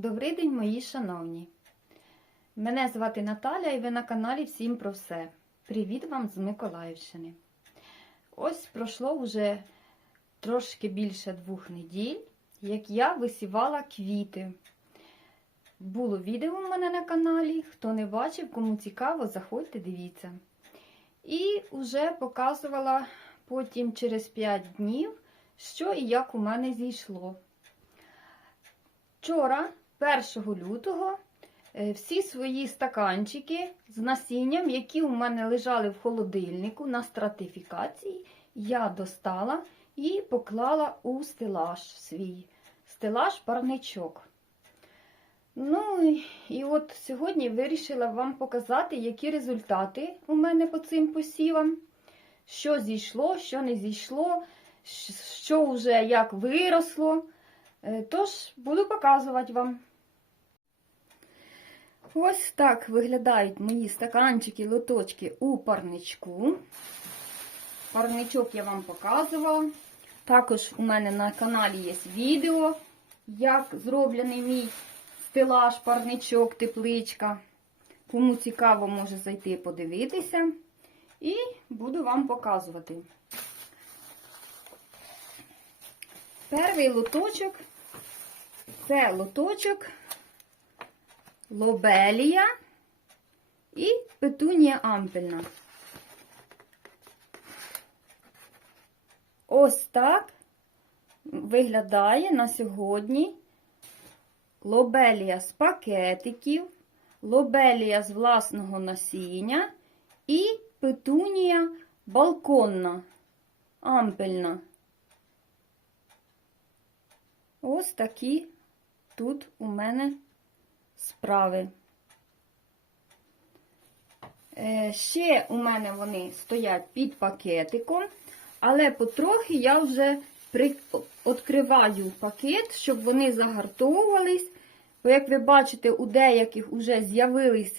Добрий день, мої шановні! Мене звати Наталя і ви на каналі Всім про все. Привіт вам з Миколаївщини. Ось пройшло вже трошки більше двох неділь, як я висівала квіти. Було відео у мене на каналі. Хто не бачив, кому цікаво, заходьте, дивіться. І вже показувала потім через 5 днів, що і як у мене зійшло. Вчора, 1 лютого, е, всі свої стаканчики з насінням, які у мене лежали в холодильнику на стратифікації, я достала і поклала у стелаж свій стелаж парничок. Ну і- от сьогодні вирішила вам показати, які результати у мене по цим посівам, що зійшло, що не зійшло, що вже як виросло. Е, Тож буду показувати вам. Ось так виглядають мої стаканчики, лоточки у парничку. Парничок я вам показувала. Також у мене на каналі є відео, як зроблений мій стелаж, парничок, тепличка. Кому цікаво, може зайти подивитися. І буду вам показувати. Перший лоточок це лоточок лобелія і петунія ампельна. Ось так виглядає на сьогодні лобелія з пакетиків, лобелія з власного насіння і петунія балконна, ампельна. Ось такі тут у мене справи. Е, Ще у мене вони стоять під пакетиком, але потрохи я вже відкриваю пакет, щоб вони загартовувались. Бо, як ви бачите, у деяких вже з'явились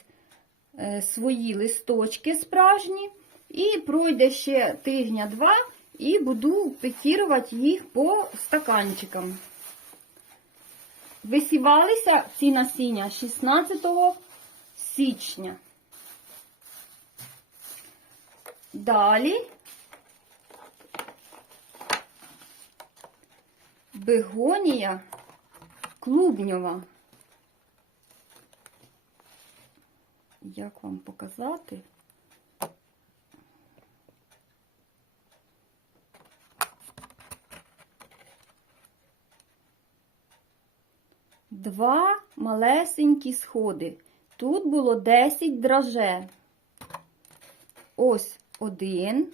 е, свої листочки справжні. І пройде ще тижня-два, і буду пекірувати їх по стаканчикам. Висівалися ці насіння 16 січня. Далі бегонія клубньова. Як вам показати? Два малесенькі сходи. Тут було 10 драже. Ось один.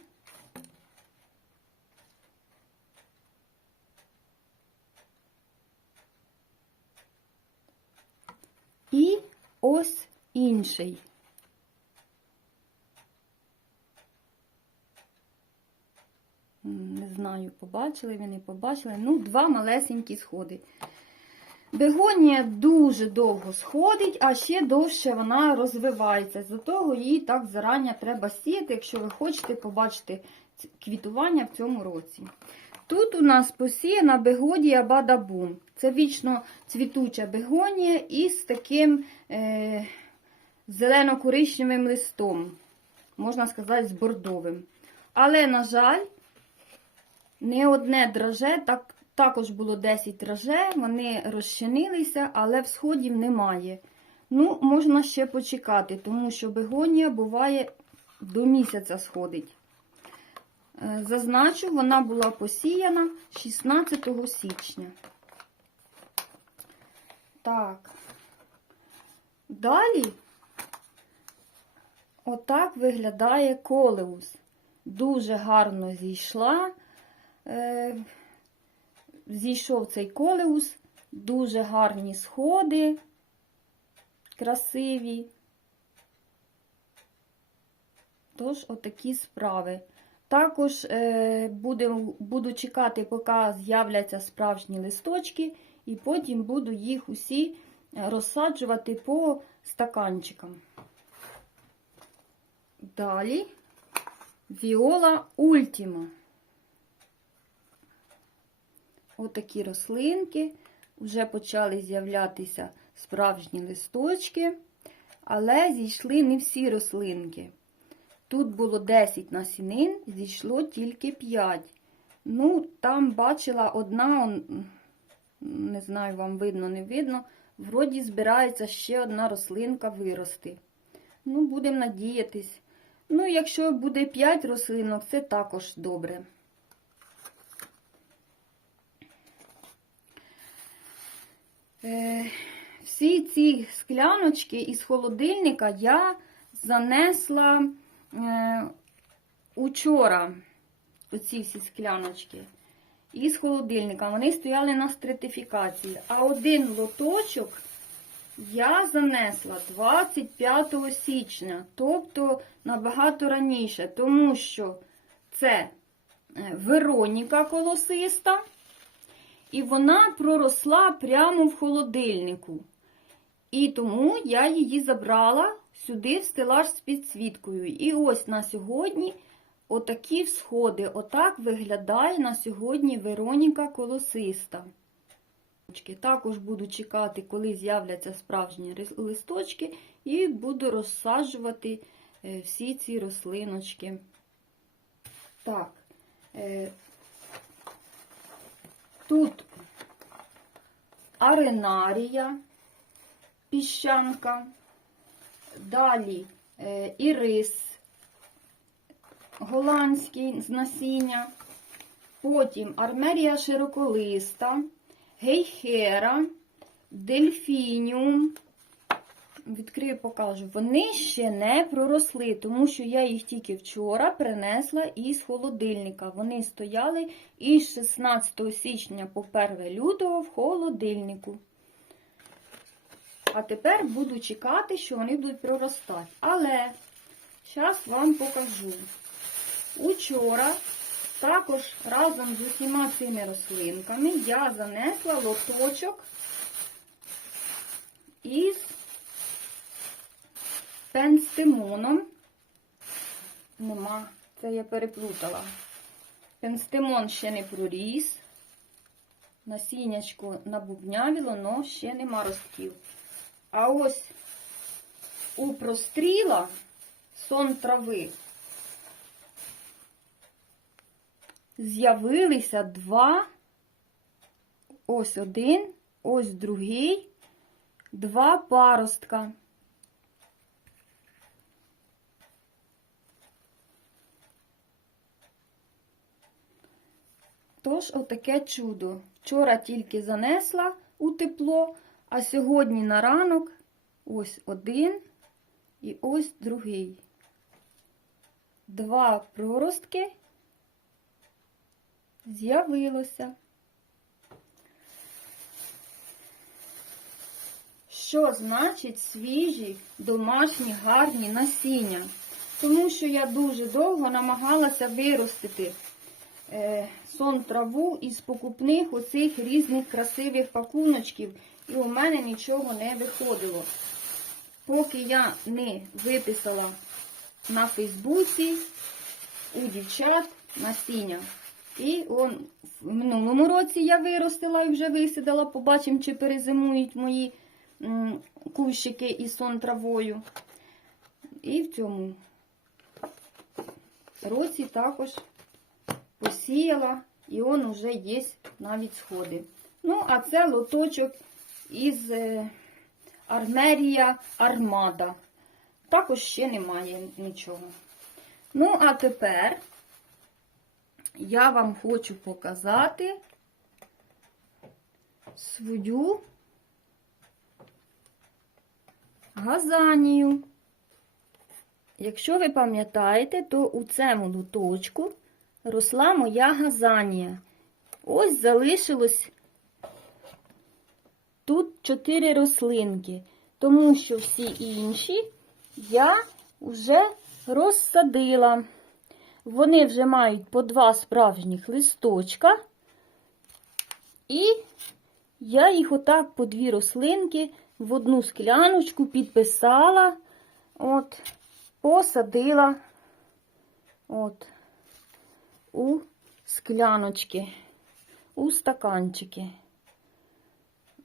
І ось інший. Не знаю, побачили ви, не побачили. Ну, два малесенькі сходи. Бегонія дуже довго сходить, а ще довше вона розвивається. З того її так зарані треба сіяти, якщо ви хочете побачити квітування в цьому році. Тут у нас посіяна бегонія бадабум. Це вічно цвітуча бегонія із таким е, зелено-коричневим листом, можна сказати, з бордовим. Але, на жаль, не одне драже, так, також було 10 драже, вони розчинилися, але всходів немає. Ну, можна ще почекати, тому що бегонія буває до місяця сходить. Е, Зазначу, вона була посіяна 16 січня. Так. Далі отак виглядає колеус. Дуже гарно зійшла. Зійшов цей колеус, дуже гарні сходи, красиві. Тож, отакі справи. Також е, буду, буду чекати, поки з'являться справжні листочки, і потім буду їх усі розсаджувати по стаканчикам. Далі Віола Ультіма. Отакі рослинки. вже почали з'являтися справжні листочки, але зійшли не всі рослинки. Тут було 10 насінин, зійшло тільки 5. Ну, там бачила одна, не знаю, вам видно, не видно. Вроді збирається ще одна рослинка вирости. Ну, будемо надіятись. Ну, якщо буде 5 рослинок, це також добре. Всі ці скляночки із холодильника я занесла е, учора. Оці всі скляночки. Із холодильника. Вони стояли на стратифікації. А один лоточок я занесла 25 січня, тобто набагато раніше, тому що це е, Вероніка колосиста, і вона проросла прямо в холодильнику. І тому я її забрала сюди в стелаж з підсвіткою. І ось на сьогодні отакі всходи. Отак виглядає на сьогодні Вероніка колосиста. Також буду чекати, коли з'являться справжні листочки, і буду розсаджувати е, всі ці рослиночки. Так, е, тут аренарія, піщанка, далі е, ірис голландський з насіння, потім армерія широколиста, гейхера, дельфініум. Відкрию, покажу. Вони ще не проросли, тому що я їх тільки вчора принесла із холодильника. Вони стояли із 16 січня по 1 лютого в холодильнику. А тепер буду чекати, що вони будуть проростати. Але зараз вам покажу. Учора також разом з усіма цими рослинками я занесла лоточок із пенстимоном. Нема, це я переплутала. Пенстимон ще не проріс. Насіннячко набубнявіло, але ще нема ростків. А ось у простріла сон трави з'явилися два, ось один, ось другий, два паростка. Тож, отаке чудо. Вчора тільки занесла у тепло, а сьогодні на ранок ось один і ось другий. Два проростки з'явилося. Що значить свіжі, домашні, гарні насіння? Тому що я дуже довго намагалася виростити сон траву із покупних оцих різних красивих пакуночків, і у мене нічого не виходило. Поки я не виписала на Фейсбуці у дівчат насіння. І он, в минулому році я виростила і вже висідала. Побачимо, чи перезимують мої кущики із сон травою. І в цьому році також посіяла, і он уже є навіть сходи. Ну, а це лоточок із е, Армерія Армада. Також ще немає нічого. Ну, а тепер я вам хочу показати свою газанію. Якщо ви пам'ятаєте, то у цьому луточку росла моя газанія. Ось залишилось тут чотири рослинки, тому що всі інші я вже розсадила. Вони вже мають по два справжніх листочка. І я їх отак по дві рослинки в одну скляночку підписала, от, посадила от, у скляночки, у стаканчики.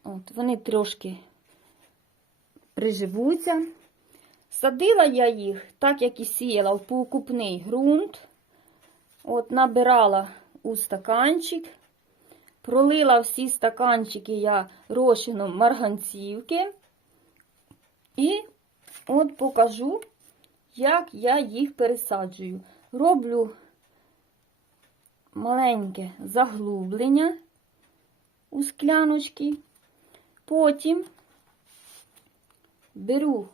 От, вони трошки приживуться. Садила я їх, так як і сіяла, в покупний ґрунт. От, набирала у стаканчик. Пролила всі стаканчики я розчином марганцівки. І от покажу, як я їх пересаджую. Роблю маленьке заглублення у скляночки. Потім беру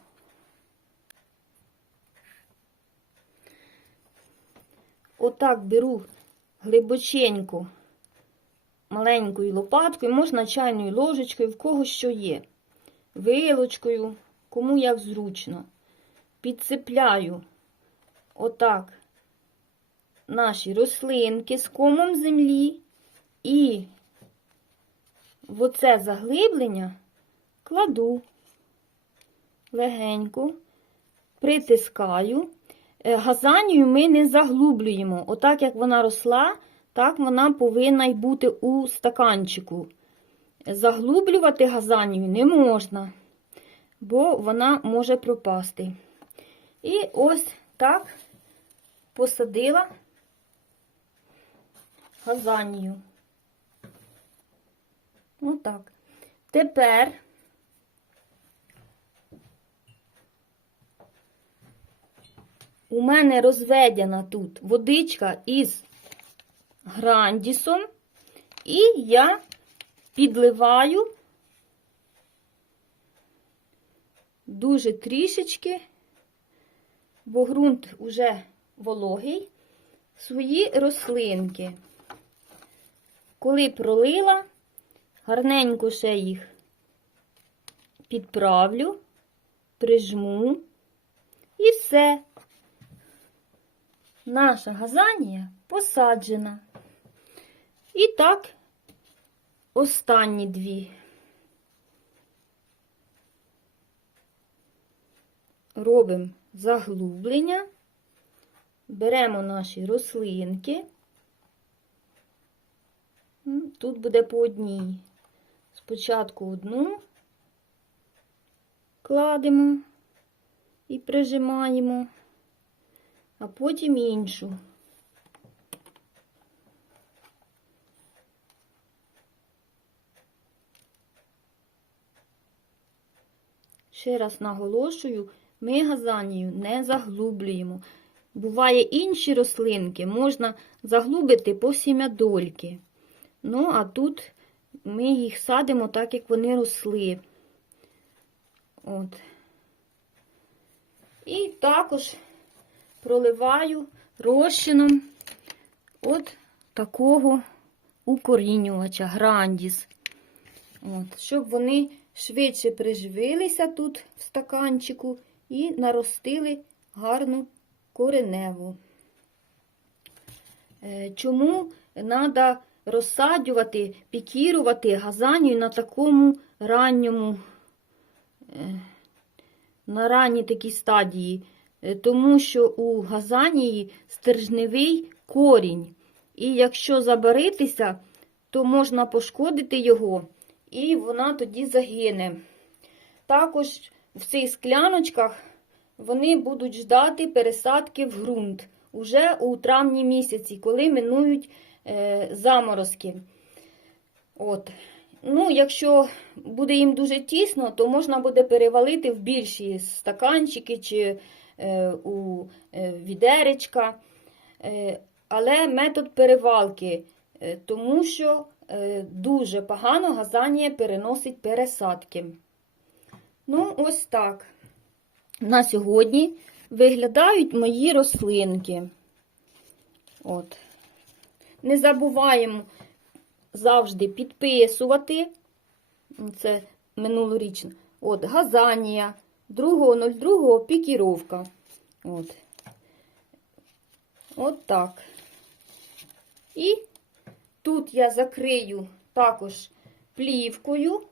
отак беру глибоченько маленькою лопаткою, можна чайною ложечкою, в кого що є. Вилочкою, кому як зручно. Підцепляю отак наші рослинки з комом землі і в оце заглиблення кладу легенько, притискаю. Е, Газанію ми не заглублюємо. Отак, як вона росла, так вона повинна й бути у стаканчику. Заглублювати газанію не можна, бо вона може пропасти. І ось так посадила газанію. Отак. Тепер у мене розведена тут водичка із грандісом, і я підливаю дуже трішечки, бо ґрунт уже вологий, свої рослинки. Коли пролила, гарненько ще їх підправлю, прижму і все. Наша газанія посаджена. І так, останні дві. Робимо заглублення, беремо наші рослинки. Тут буде по одній. Спочатку одну кладемо і прижимаємо, а потім іншу. Ще раз наголошую, ми газанію не заглублюємо. Буває інші рослинки, можна заглубити по сім'ядольки. Ну, а тут ми їх садимо так, як вони росли. От. І також проливаю розчином от такого укорінювача, грандіс. От, щоб вони швидше приживилися тут в стаканчику і наростили гарну кореневу. Е, Чому треба розсаджувати, пікірувати газанію на такому ранньому, е, на ранній такій стадії? Е, Тому що у газанії стержневий корінь. І якщо забаритися, то можна пошкодити його, і вона тоді загине. Також в цих скляночках вони будуть ждати пересадки в ґрунт уже у травні місяці, коли минують заморозки. От. Ну, якщо буде їм дуже тісно, то можна буде перевалити в більші стаканчики чи е, у е, відеречка. Е, але метод перевалки, е, тому що е, дуже погано газанія переносить пересадки. Ну, ось так. На сьогодні виглядають мої рослинки. От. Не забуваємо завжди підписувати. Це минулорічно. От, газанія. 2.02 пікіровка. От. От так. І тут я закрию також плівкою,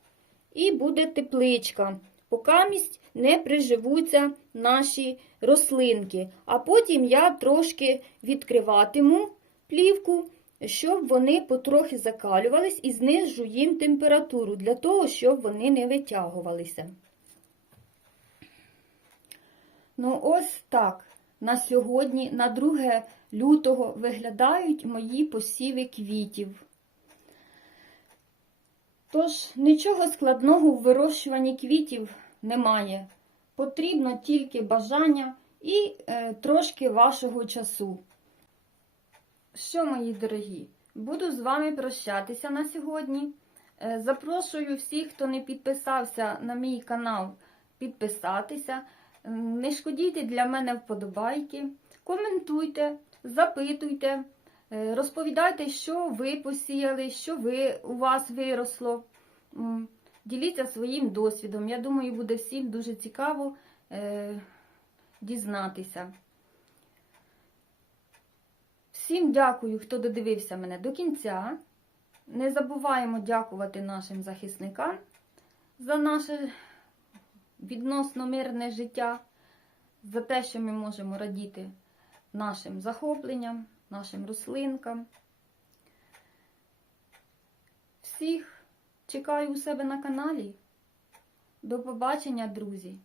і буде тепличка. Покамість не приживуться наші рослинки. А потім я трошки відкриватиму плівку щоб вони потрохи закалювались і знижу їм температуру для того, щоб вони не витягувалися. Ну, ось так. На сьогодні, на 2 лютого, виглядають мої посіви квітів. Тож, нічого складного в вирощуванні квітів немає. Потрібно тільки бажання і е, трошки вашого часу. Що, мої дорогі, буду з вами прощатися на сьогодні. Е, Запрошую всіх, хто не підписався на мій канал, підписатися. Не шкодійте для мене вподобайки, коментуйте, запитуйте, е, розповідайте, що ви посіяли, що ви, у вас виросло. Діліться своїм досвідом. Я думаю, буде всім дуже цікаво е, дізнатися. Всім дякую, хто додивився мене до кінця. Не забуваємо дякувати нашим захисникам за наше відносно мирне життя, за те, що ми можемо радіти нашим захопленням, нашим рослинкам. Всіх чекаю у себе на каналі. До побачення, друзі!